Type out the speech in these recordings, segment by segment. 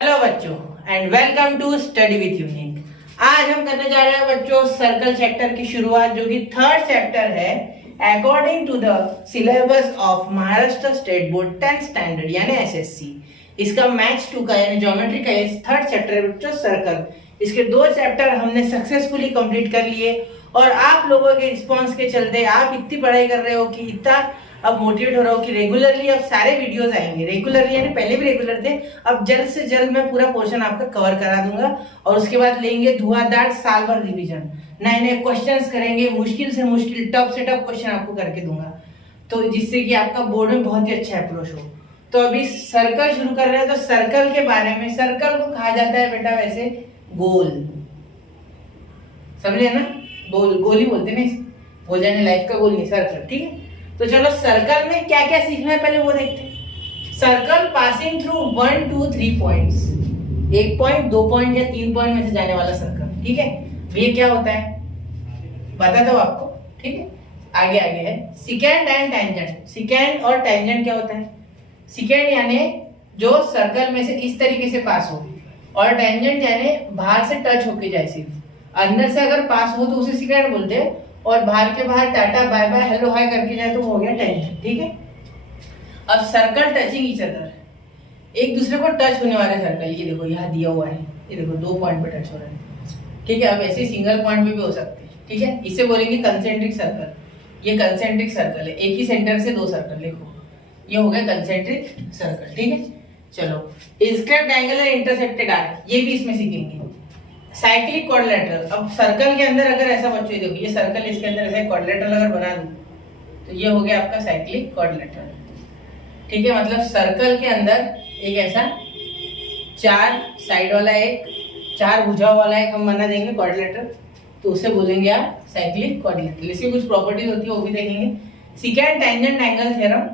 Hello बच्चों and welcome to study with Unique. आज हम करने जा रहे हैं बच्चों सर्कल चैप्टर की शुरुआत, जो कि थर्ड चैप्टर है according to the syllabus of Maharashtra state board 10th standard यानी एसएससी। इसका मैथ्स 2 का यानी ज्योमेट्री का ये थर्ड चैप्टर है बच्चों सर्कल। इसके 2 चैप्टर हमने सक्सेसफुली कंप्लीट कर लिए और आप लोगों के रिस्पांस के चलते आप इतनी पढ़ाई कर रहे हो कि इतना अब मोटिवेट हो रहा हो कि रेगुलरली अब सारे वीडियोस आएंगे। रेगुलरली यानी पहले भी रेगुलर थे, अब जल्द से जल्द मैं पूरा पोर्शन आपका कवर करा दूंगा और उसके बाद लेंगे धुआंधार साल भर रिवीजन, नए नए क्वेश्चंस करेंगे, मुश्किल से मुश्किल टफ से टफ क्वेश्चन आपको करके दूंगा, तो जिससे कि आपका बोर्ड में बहुत ही अच्छा अप्रोच हो। तो अभी सर्कल शुरू कर रहे हैं, तो सर्कल के बारे में, सर्कल को कहा जाता है बेटा वैसे गोल, समझे ना, गोल ही बोलते हैं, बोल जाने लाइफ का गोल नहीं, सर्कल। ठीक है, तो चलो सर्कल में क्या क्या सीखना है पहले वो देखते हैं। Circle passing through 1, 2, 3 points, 1 point, 2 point या 3 पॉइंट में से जाने वाला सर्कल। ठीक है, ये क्या होता है बताता हूं आपको। ठीक है, आगे आगे है सिकेंड एंड टेंजेंट। सिकेंड और टेंजेंट क्या होता है? सिकेंड यानी जो सर्कल में से इस तरीके से पास हो, और टेंजेंट यानी बाहर से टच होके जाए, सिर्फ अंदर से अगर पास हो तो उसे सिकेंड बोलते हैं, और बाहर के बाहर tata bye bye hello hi करके जाए तो हो गया टेंजेंट। ठीक है, अब सर्कल टचिंग ईच अदर, एक दूसरे को टच होने वाले सर्कल, ये देखो यहाँ दिया हुआ है, ये देखो 2 पॉइंट पे टच हो रहा है। ठीक है, अब ऐसे सिंगल पॉइंट पे भी हो सकते हैं। ठीक है, इसे बोलेंगे कंसेंट्रिक सर्कल। ये कंसेंट्रिक सर्कल है, एक ही सेंटर से 2 सर्कल, देखो ये हो गया कंसेंट्रिक सर्कल। ठीक है, चलो इंस्क्राइब्ड एंगल और इंटरसेप्टेड आर्क, ये भी इसमें सीखेंगे। साइक्लिक क्वाड्रिलेटरल, अब सर्कल के अंदर अगर ऐसा बच्चों देखो, ये सर्कल इसके अंदर ऐसा क्वाड्रिलेटरल अगर बना दूं तो ये हो गया आपका साइक्लिक क्वाड्रिलेटरल। ठीक है, मतलब सर्कल के अंदर एक ऐसा 4 साइड वाला, एक 4 भुजाओं वाला एक हम बना देंगे क्वाड्रिलेटरल, तो उसे बोलेंगे आप साइक्लिक क्वाड्रिलेटरल। इसकी कुछ प्रॉपर्टीज होती है वो भी देखेंगे। Secant tangent angle theorem,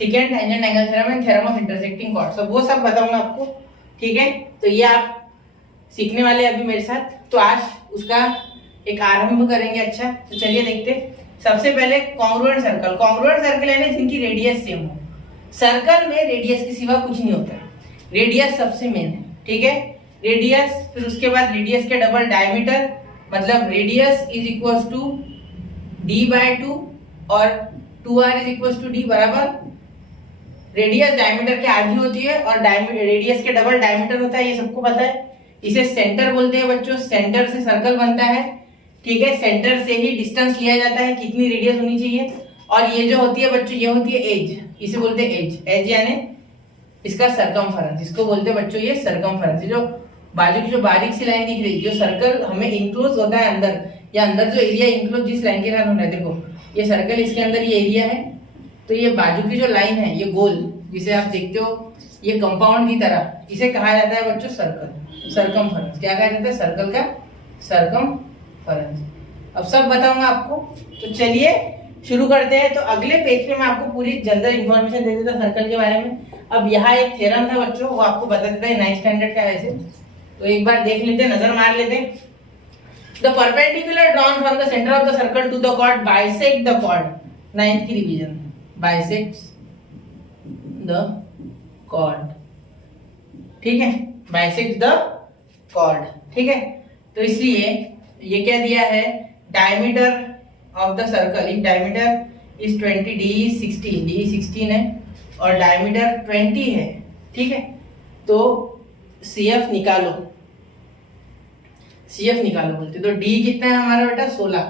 secant tangent angle theorem and theorem of intersecting chords, वो सब बताऊंगा आपको। ठीक है, तो ये आप सीखने वाले अभी मेरे साथ, तो आज उसका एक आरंभ करेंगे। अच्छा, तो चलिए देखते हैं। सबसे पहले कॉन्ग्रुएंट सर्कल। कॉन्ग्रुएंट सर्कल यानी जिनकी रेडियस सेम हो। सर्कल में रेडियस के सिवा कुछ नहीं होता है, रेडियस सबसे मेन है। ठीक है, रेडियस, फिर उसके बाद रेडियस के डबल डायमीटर, मतलब radius is equal to d/2 और 2r is equal to d बराबर रेडियस डायमीटर के आधी होती है और रेडियस के डबल डायमीटर होता है, ये सबको पता है। इसे सेंटर बोलते हैं बच्चों, सेंटर से सर्कल बनता है। ठीक है, सेंटर से ही डिस्टेंस लिया जाता है, कितनी रेडियस होनी चाहिए। और ये जो होती है बच्चों, ये होती है एज, इसे बोलते हैं एज। एज यानी इसका सरकमफेरेंस, इसको बोलते हैं बच्चों ये सरकमफेरेंस। जो बाजू की जो बारीक सी लाइन दिख रही है, जो सर्कल हमें इंक्लोज होता है अंदर, या अंदर जो एरिया इंक्लोज जिस लाइन के साथ होना है, देखो ये सर्कल, इसके अंदर ये एरिया है, तो ये बाजू की जो लाइन है, ये गोल जिसे आप देखते हो, ये कंपाउंड की तरह, इसे कहा जाता है बच्चों सर्कल, सरकमफेरेंस। क्या कहा जाता है? सर्कल का सरकमफेरेंस। अब सब बताऊंगा आपको, तो चलिए शुरू करते हैं। तो अगले पेज पे मैं आपको पूरी जनरल इंफॉर्मेशन दे देता सर्कल के बारे में। अब यहाँ एक थ्योरम था बच्चों, वो आपको बता देता है 9th स्टैंडर्ड का ऐसे, तो एक बार देख लेते हैं, नजर मार लेते हैं। The perpendicular drawn from the centre of the circle to the chord bisect the chord, 9th की रिवीजन, बाइसेक्ट्स द कॉर्ड। ठीक है, बाइसेक्ट द कॉर्ड। ठीक है, तो इसलिए ये क्या दिया है, diameter of the circle, in diameter is 20, D 16 है और डायमीटर 20 है। ठीक है, तो CF निकालो, CF निकालो बोलते, तो D कितना है हमारा बेटा 16,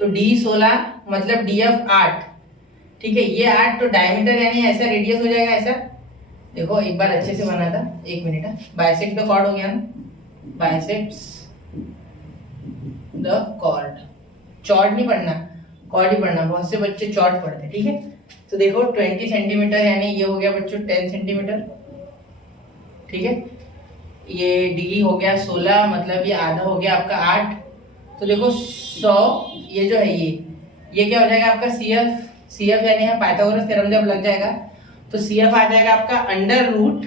तो D 16 मतलब DF 8। ठीक है, ये 8, तो डायमीटर यानी ऐसा रेडियस हो जाएगा ऐसा, देखो एक बार अच्छे से बना था, 1 मिनट। बाइसेक्ट द कॉर्ड हो गया ना, बाइसेक्ट्स द कॉर्ड, चॉर्ड नहीं पढ़ना, कॉर्ड ही पढ़ना, बहुत से बच्चे चॉर्ड पढ़ते हैं। ठीक है, तो देखो 20 सेंटीमीटर यानी ये हो गया बच्चों 10 सेंटीमीटर। ठीक है, ये डी हो गया 16, मतलब ये आधा हो गया आपका 8, तो देखो 100, ये जो है ये क्या हो जाएगा आपका CF यानी है पाइथागोरस थ्योरम जब लग जाएगा तो CF आ जाएगा आपका अंडर रूट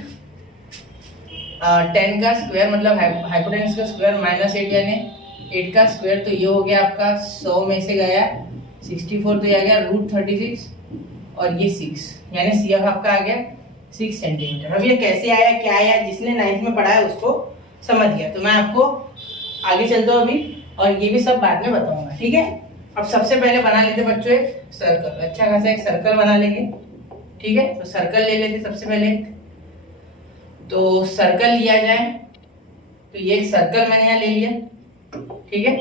10 का स्क्वायर, मतलब हाइपोटेन्यूस का स्क्वायर, -8 यानी 8 का स्क्वायर, तो ये हो गया आपका 100 में से गया 64, तो ये आ गया √36 और ये 6, यानी CF आपका आ गया 6 सेंटीमीटर। अब ये कैसे आया, क्या आया, जिसने 9th में पढ़ा है उसको समझ गया। तो मैं आपको आगे चलता हूँ अभी, और ये भी सब बाद में बताऊंगा, ठीक है। अब सबसे पहले बना लेते बच्चों एक सर्कल, अच्छा खासा एक सर्कल बना लेंगे, ठीक है। तो सर्कल ले लेते सबसे पहले, तो सर्कल लिया जाए। तो ये एक सर्कल मैंने यहाँ ले लिया, ठीक है।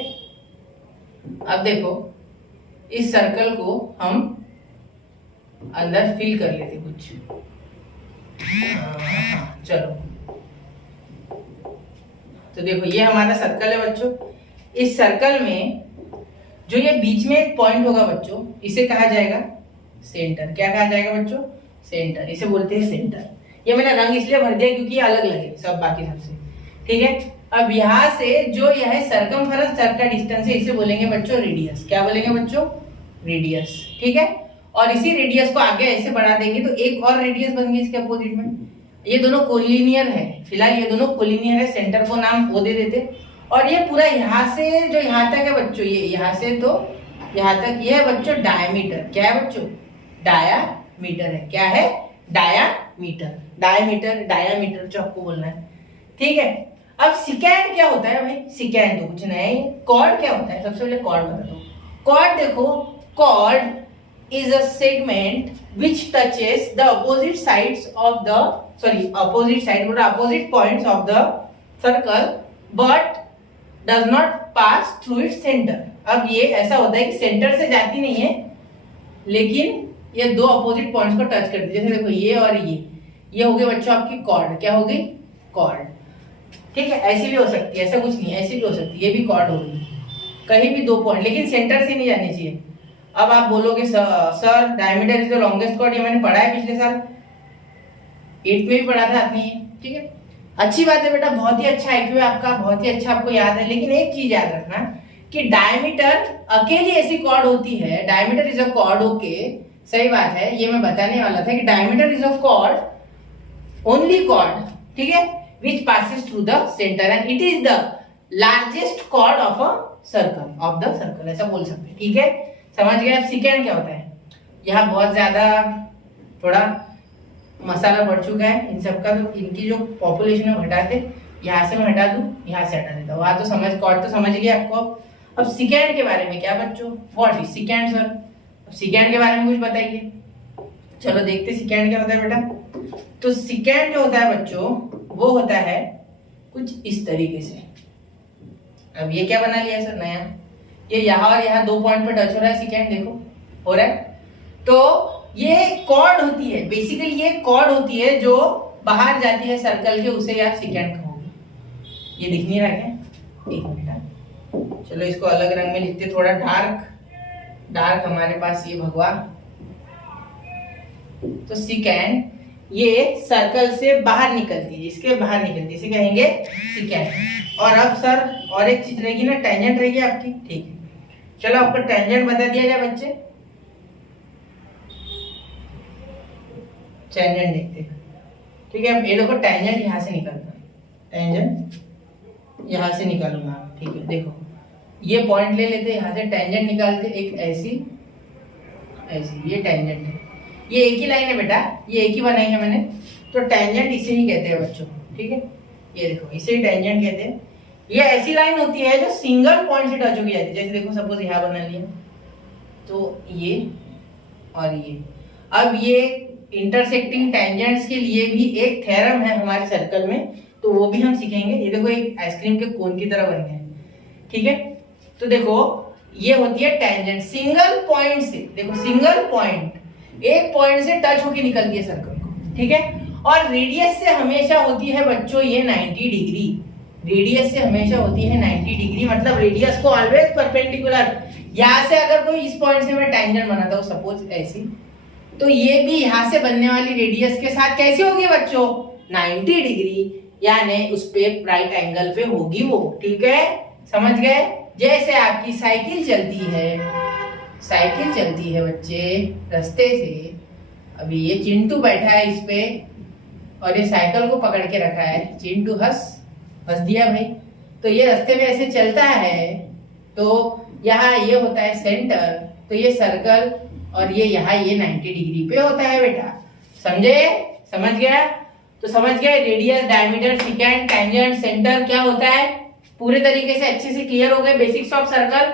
अब देखो इस सर्कल को हम अंदर फिल कर लेते कुछ, चलो। तो देखो ये हमारा सर्कल है बच्चों। इस सर्कल में जो ये बीच में एक पॉइंट होगा बच्चों, इसे कहा जाएगा सेंटर। क्या कहा जाएगा बच्चों? सेंटर। इसे बोलते हैं सेंटर। ये मैंने रंग इसलिए भर दिया क्योंकि ये अलग लगे सब बाकी सबसे, ठीक है। अब यहाँ से जो यह सर्कमफेरेंस का डिस्टेंस है इसे बोलेंगे बच्चों रेडियस। क्या बोलेंगे बच्चों? रेडियस, ठीक है। और इसी रेडियस को आगे ऐसे बढ़ा देंगे तो एक और रेडियस बन गई इसके अपोजिट में। ये दोनों कोलिनियर है, फिलहाल ये दोनों कोलिनियर है। सेंटर को नाम ओ दे देते। और ये पूरा यहाँ से जो यहाँ तक है बच्चों, ये यहाँ से तो यहाँ तक ये है बच्चों डायमीटर। क्या है बच्चों? डायामीटर है। क्या है? डायामीटर। डायमीटर, डायामीटर जो आपको बोलना है, ठीक है। अब सिकेंड क्या होता है भाई? सिकेंड तो कुछ नहीं। कॉर्ड क्या होता है? सबसे पहले कॉर्ड बता दो। कॉर्ड देखो, cord is a segment which touches the opposite sides of the opposite points of the circle but does not pass through its center। अब ये ऐसा होता है कि सेंटर से जाती नहीं है लेकिन ये दो अपोजिट पॉइंट्स को टच करती है। जैसे देखो ये और ये हो गए बच्चों आपकी कॉर्ड। क्या हो गई? कॉर्ड, ठीक है। ऐसी भी हो सकती है, ऐसा कुछ नहीं है, ऐसी भी हो सकती है, ये भी कॉर्ड होगी। कहीं भी दो पॉइंट, लेकिन सेंटर से नहीं जानी चाहिए। अब आप बोलोगे sir diameter is the longest chord, ये मैंने पढ़ा है पिछले साल 8th में भी पढ़ा था, नहीं है, ठीक है। अच्छी बात है बेटा, बहुत ही अच्छा IQ है आपका, बहुत ही अच्छा आपको याद है। लेकिन एक चीज याद रखना कि डायमीटर अकेली ऐसी कॉर्ड होती है। Diameter is a chord, okay, सही बात है। ये मैं बताने वाला था कि diameter is a chord, only chord, ठीक है, which passes through the center and it is the largest chord of a circle, ऐसा बोल सकते हैं, ठीक है। समझ गए? अब सेकेंड क्या होता है? यहाँ बहुत ज्यादा थोड़ा मसाला बढ़ चुका है इन सबका, तो इनकी जो पॉपुलेशन है हटाते, यहाँ से मैं हटा दूं, यहाँ से हटा देता हूँ। वहां तो समझ, कॉर्ड तो समझ गए आपको। अब सेकेंड के बारे में क्या बच्चों? What is second sir? अब सेकेंड के बारे में कुछ बताइए। चलो देखते सेकेंड क्या होता है बेटा। तो सेकेंड जो होता है बच्चों वो होता है कुछ इस तरीके से। अब ये क्या बना लिया सर नया? ये यहाँ और यहाँ दो पॉइंट पे टच हो रहा है सेकेंड, देखो हो रहा है। तो ये कॉर्ड होती है, बेसिकली ये कॉर्ड होती है जो बाहर जाती है सर्कल के, उसे आप सेकेंड कहोगे। ये दिख नहीं रहा क्या? एक मिनट, चलो इसको अलग रंग में लिखते, थोड़ा डार्क हमारे पास ये भगवा। तो सेकेंड ये सर्कल से बाहर निकलती है, इसके बाहर निकलती है, इसे कहेंगे सेकेंड। और अब सर और एक चीज रहेगी ना, टेंजेंट रहेगी आपकी, ठीक है। चलो आपको टेंजेंट बता दिया जाए बच्चे। टेंजेंट देखते हैं, ठीक है। अब ये देखो टेंजेंट यहाँ से निकलता है, टेंजेंट यहाँ से निकालूंगा, ठीक है। देखो ये पॉइंट ले लेते, यहाँ से टेंजेंट निकालते, एक ऐसी ये टेंजेंट है, ये एक ही लाइन है बेटा, ये एक ही बनाई है मैंने। तो टेंजेंट इसे ही कहते हैं बच्चों, ठीक है। ये देखो इसे ही टेंजेंट कहते हैं। ये ऐसी लाइन होती है जो सिंगल पॉइंट से टच होगी जाती है। जैसे देखो सपोज यहाँ बना लिया, तो ये और ये। अब ये इंटरसेक्टिंग टेंजेंट्स के लिए भी एक थ्योरम है हमारे सर्कल में, तो वो भी हम सीखेंगे। ये देखो एक आइसक्रीम के कोन की तरह बन गए, ठीक है। तो देखो ये होती है टेंजेंट, सिंगल पॉइंट से, देखो सिंगल पॉइंट, एक पॉइंट से टच होके निकलती है सर्कल को, ठीक है। और रेडियस से हमेशा होती है बच्चों ये 90 डिग्री। रेडियस से हमेशा होती है 90 डिग्री, मतलब रेडियस को ऑलवेज परपेंडिकुलर। यहाँ से अगर कोई इस पॉइंट से मैं टेंजेंट बनाता हूँ सपोज ऐसी, तो ये भी यहाँ से बनने वाली रेडियस के साथ कैसे होगी बच्चों? 90 डिग्री, यानी उस पे राइट एंगल पे होगी वो, ठीक है। समझ गए? जैसे आपकी साइकिल चलती है बच्चे रास्ते से। अभी ये चिंटू बैठा है इस पे और ये साइकिल को पकड़ के रखा है। चिंटू हंस दिया भाई। तो ये रास्ते में ऐसे चलता है, तो यहाँ ये होता है सेंटर, तो ये सर्कल, और ये यहाँ ये 90 डिग्री पे होता है बेटा। समझे? समझ गया? तो समझ गए radius, diameter, second, tangent, centre क्या होता है, पूरे तरीके से अच्छे से क्लियर हो गए बेसिक्स ऑफ सर्कल,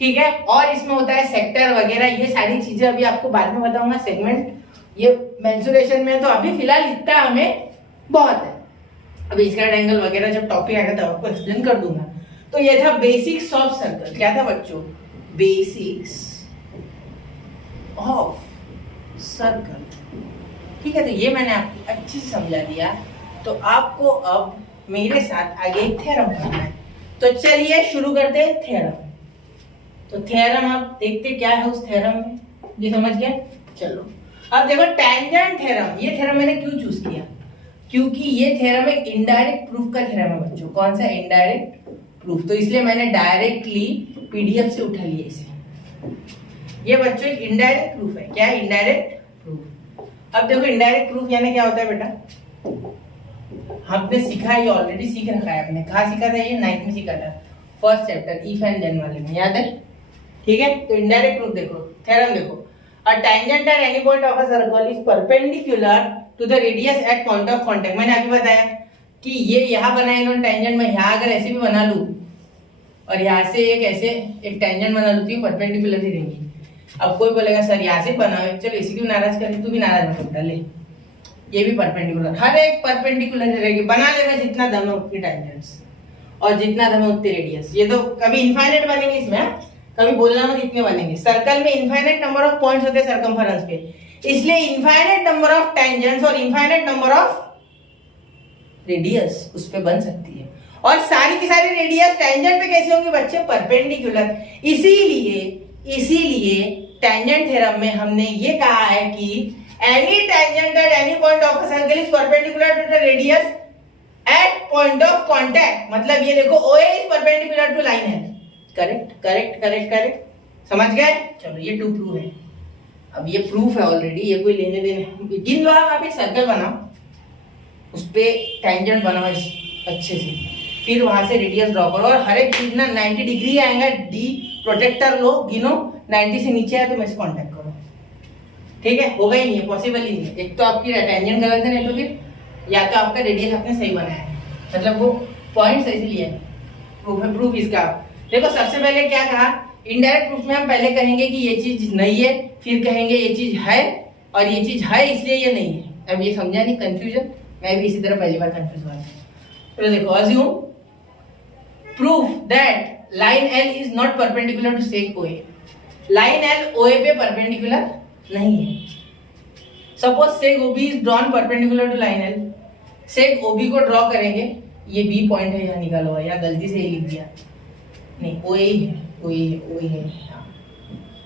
ठीक है। और इसमें होता है सेक्टर वगैरह, ये सारी चीजें अभी आपको बाद में बताऊंगा, सेगमेंट, ये मेंसुरेशन में तो अभी फिलहाल इतना हमें बहुत है, अभी इसका एंगल वगैरह जब टॉपिक आएगा तब आपको एक्सप्लेन कर दूंगा। तो ये था बेसिक्स ऑफ सर्कल। क्या था बच्चों? बेसिक्स ऑफ सर्कल, ठीक है। तो ये मैंने आपको अच्छे से समझा दिया। तो आपको अब मेरे साथ आगे एक थ्योरम करना है। तो चलिए शुरू करते हैं थ्योरम। तो थ्योरम आप देखते क्या है उस थ्योरम में, ये समझ गए? चलो अब देखो टेंजेंट थ्योरम। ये थ्योरम मैंने क्यों चूज किया? क्योंकि ये थ्योरम एक इनडायरेक्ट प्रूफ का थ्योरम है बच्चों। कौन सा? Indirect proof. तो इसलिए मैंने डायरेक्टली पीडीएफ से उठा लिया इसे। ये बच्चों एक इनडायरेक्ट प्रूफ है। क्या है? Indirect proof. अब देखो इनडायरेक्ट प्रूफ यानी क्या होता है बेटा? हमने सीखा है, ये ऑलरेडी सीख रखा है आपने। कहाँ सीखा था? ये 9th में सीखा था, first chapter if and then वाले में, याद है? ठीक है। तो इनडायरेक्ट प्रूफ देखो, थ्योरम देखो, a tangent at any point of a circle is perpendicular to the radius at point of contact. मैंने अभी बताया कि ये यहाँ बनाया इन्होंने टेंजेंट, में यहाँ अगर ऐसे भी बना लूं और यहाँ से एक ऐसे एक टेंजेंट बना लूं तो ये परपेंडिकुलर ही रहेंगी। अब कोई बोलेगा सर यहाँ से बनाओ, चलो इसी को नाराज करे, तू भी नाराज मत हो, ले ये भी परपेंडिकुलर, हर एक परपेंडिकुलर रहेगी। बना लेगा जितना दम है उतनी टेंजेंट्स और जितना दम है उतनी रेडियस। ये तो कभी इनफाइनाइट बनेंगे इसमें, कभी बोलना मत इतने बनेंगे। सर्कल में इनफाइनाइट नंबर ऑफ पॉइंट्स होते हैं सर्कमफरेंस पे, इसलिए इनफाइनाइट नंबर ऑफ टेंजेंट्स और इनफाइनाइट नंबर ऑफ रेडियस उस पे बन सकती है। और सारी की सारी रेडियस टेंजेंट पे कैसे होंगी बच्चे? परपेंडिकुलर। इसीलिए टेंजेंट थ्योरम में हमने ये कहा है कि any tangent at any point of a circle is perpendicular to the radius at point of contact. मतलब ये देखो OA is perpendicular to line है। करेक्ट करेक्ट करेक्ट करेक्ट, समझ गए? चलो ये टू प्रूफ है। अब ये प्रूफ है ऑलरेडी, ये कोई लेने देने। गिन लो आप एक सर्कल बनाओ, उस पे टेंजेंट बनाओ अच्छे से, फिर वहां से रेडियस ड्रॉ करो और हर एक चीज ना 90 डिग्री आएगा। डी प्रोटेक्टर लो, गिनो 90 से नीचे है तो मेरे से कांटेक्ट करो, ठीक है? होगा ही नहीं है, पॉसिबल ही नहीं है। एक तो आपकी टेंजेंट गलत है, नहीं तो फिर या तो आपका रेडियस आपने सही बनाया है, मतलब वो पॉइंट सही से लिया है। प्रूफ है, प्रूफ इसका। देखो सबसे पहले क्या कहा? इनडायरेक्ट प्रूफ में हम पहले कहेंगे कि ये चीज नहीं है, फिर कहेंगे ये चीज है, और ये चीज है इसलिए ये नहीं है। अब ये समझा नहीं कंफ्यूजन? मैं भी इसी तरह पहली बार कंफ्यूज हुआ। तो देखो assume proof that line L is not perpendicular to seg OA। Line L OA पे परपेंडिकुलर नहीं है। Suppose seg OB is drawn perpendicular to line L। Seg OB को ड्रॉ करेंगे, ये B पॉइंट है, यहाँ निकालो हुआ, या गलती से ये लिख दिया, नहीं OA ही है, OA है,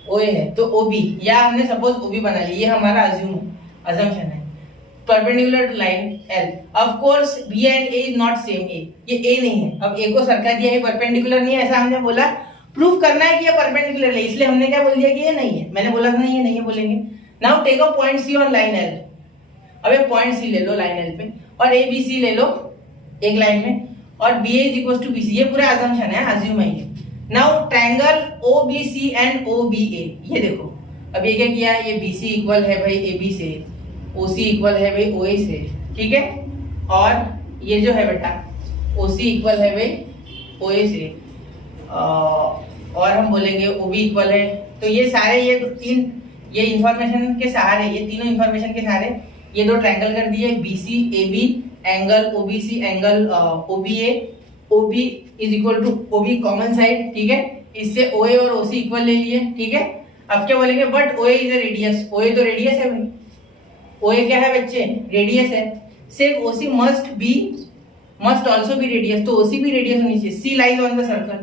OA है तो OB, या हमने सपोज OB बना ली, ये हमारा अजम्पशन है, perpendicular to line L। Of course B and A is not same A, ये A नहीं है। अब A को सरका दिया, ये परपेंडिकुलर नहीं है, ऐसा हमने बोला। प्रूफ करना है कि ये परपेंडिकुलर है, इसलिए हमने क्या बोल दिया कि ये नहीं है। मैंने बोला था ना ये नहीं है बोलेंगे। Now take a point C on line L। अब एक पॉइंट C ले लो लाइन L पे, और ABC ले लो एक लाइन में, और BA is equal to BC। ये पूरा अजम्पशन है, अज्यूम है ये। Now triangle OBC and OBA, ये देखो अब ये क्या किया, ये BC इक्वल है भाई AB से, OC इक्वल है भाई OA से, ठीक है? और ये जो है बेटा OC इक्वल है भाई OA से, और हम बोलेंगे OB इक्वल है। तो ये सारे ये तीन ये इंफॉर्मेशन के सहारे, ये तीनों इंफॉर्मेशन के सहारे ये दो ट्रायंगल कर दिए, BC AB angle OBC angle OBA। OB is equal to OB common side, ठीक है? इससे OA और OC इक्वल ले लिए, ठीक है? अब क्या बोलेंगे? But OA is a radius. OA तो रेडियस है भाई, OA क्या है बच्चे? रेडियस है। सिर्फ OC must also be radius, तो OC भी रेडियस होनी चाहिए। C lies on the circle,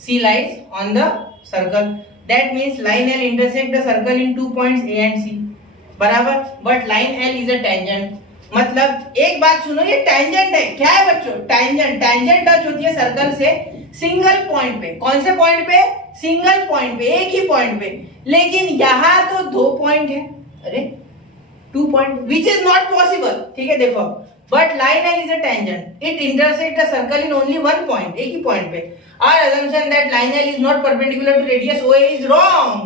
C lies on the circle, that means line L intersect the circle in 2 points A and C, बराबर। But line L is a tangent, मतलब एक बात सुनो, ये टेंजेंट है। क्या है बच्चों? टेंजेंट। टेंजेंट टच होती है सर्कल से सिंगल पॉइंट पे। कौन से पॉइंट पे? सिंगल पॉइंट पे, एक ही पॉइंट पे। लेकिन यहाँ तो 2 पॉइंट है, अरे 2 point, which is not possible, ठीक है? देखो but line L is a tangent, it intersect the circle in only 1 point, एक ही पॉइंट पे। Our assumption that line L is not perpendicular to radius OA is wrong,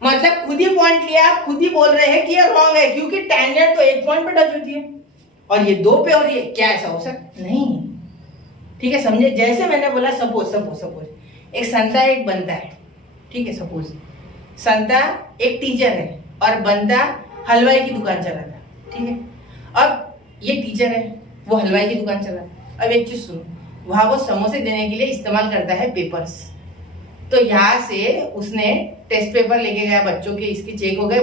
मतलब खुद ही point लिया, आप खुद ही बोल रहे हैं कि ये रॉन्ग है, क्योंकि टेंजेंट तो एक पॉइंट पे टच होती है और ये 2 पे हो रही है। क्या ऐसा हो सकता? नहीं। ठीक है, समझे? जैसे मैंने बोला, सपोज एक संता एक बंदा है, ठीक है। सपोज संता एक टीचर है और बंदा हलवाई की दुकान चलाता है, ठीक है। अब ये टीचर है, वो हलवाई की दुकान चलाता है। अब एक चीज सुनो, वहां वो समोसे देने के लिए इस्तेमाल करता है पेपर्स। तो यहाँ से उसने टेस्ट पेपर लेके गया बच्चों के, इसके चेक हो गए,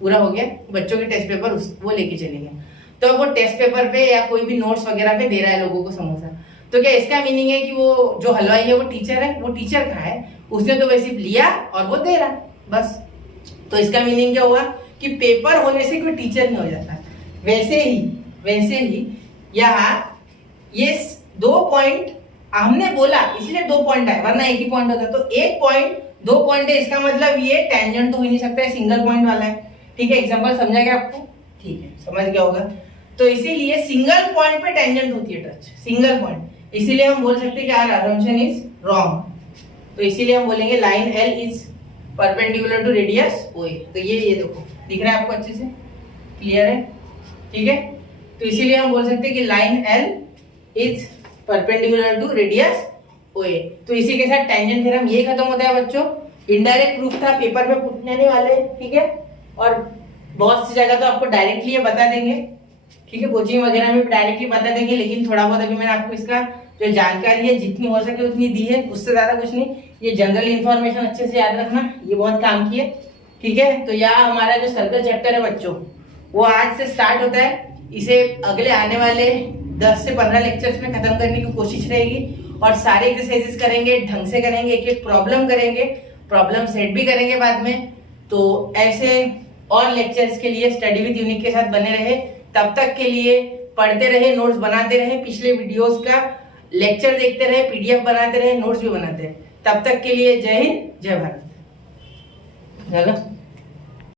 पूरा हो गया, बच्चों के टेस्ट पेपर वो लेके चले गया। तो वो टेस्ट पेपर पे या कोई भी नोट्स वगैरह पे दे रहा है लोगों को समोसा। तो क्या इसका मीनिंग है कि वो जो हलवाई है वो टीचर है? वो टीचर कहाँ है? उसने तो वैसे लिया और वो दे रहा, बस। तो इसका मीनिंग क्या हुआ कि पेपर होने से कोई टीचर नहीं हो जाता। वैसे ही यहाँ ये 2 पॉइंट हमने बोला, इसलिए 2 पॉइंट आए, वरना एक ही पॉइंट होता। तो 1 पॉइंट 2 पॉइंट है, इसका मतलब ये टेंजेंट तो हो ही नहीं सकता है, सिंगल पॉइंट वाला है। ठीक है, एग्जांपल समझा गया आपको? ठीक है, समझ गया होगा। तो इसीलिए सिंगल पॉइंट पे टेंजेंट होती है टच, सिंगल पॉइंट। इसीलिए हम बोल सकते हैं कि आवर असम्पशन इज रॉन्ग। तो इसीलिए हम बोलेंगे line L is perpendicular to radius O A. तो ये देखो, दिख रहा है आपको अच्छे से? क्लियर है? ठीक है, तो इसीलिए हम बोल सकते हैं कि line L is perpendicular to radius O A. तो इसी के साथ टेंजेंट थ्योरम ये खत्म होता है बच्चों। इनडायरेक्ट प्रूफ था, पेपर में पूछने वाले, ठीक है। और बहुत सी जगह तो आपको डायरेक्टली ये बता देंगे, ठीक है, कोचिंग वगैरह में डायरेक्टली बता देंगे। लेकिन थोड़ा बहुत अभी मैंने आपको इसका जो जानकारी है जितनी हो सके उतनी दी है, उससे ज्यादा कुछ नहीं। ये जनरल इंफॉर्मेशन अच्छे से याद रखना, ये बहुत काम की है, ठीक है। तो यहाँ हमारा जो सर्कल चैप्टर है बच्चों, वो आज से स्टार्ट होता है। इसे अगले आने वाले 10 से 15 लेक्चर्स में खत्म करने की कोशिश रहेगी और सारे एक्सरसाइजेस करेंगे, ढंग से करेंगे, एक एक प्रॉब्लम करेंगे, प्रॉब्लम सेट भी करेंगे बाद में। तो ऐसे और लेक्चर्स के लिए स्टडी विद यूनिक के साथ बने रहे। तब तक के लिए पढ़ते रहे, नोट्स बनाते रहे, पिछले वीडियोस का लेक्चर देखते रहे, पीडीएफ बनाते रहे, नोट्स भी बनाते रहे। तब तक के लिए जय हिंद, जय भारत। चलो।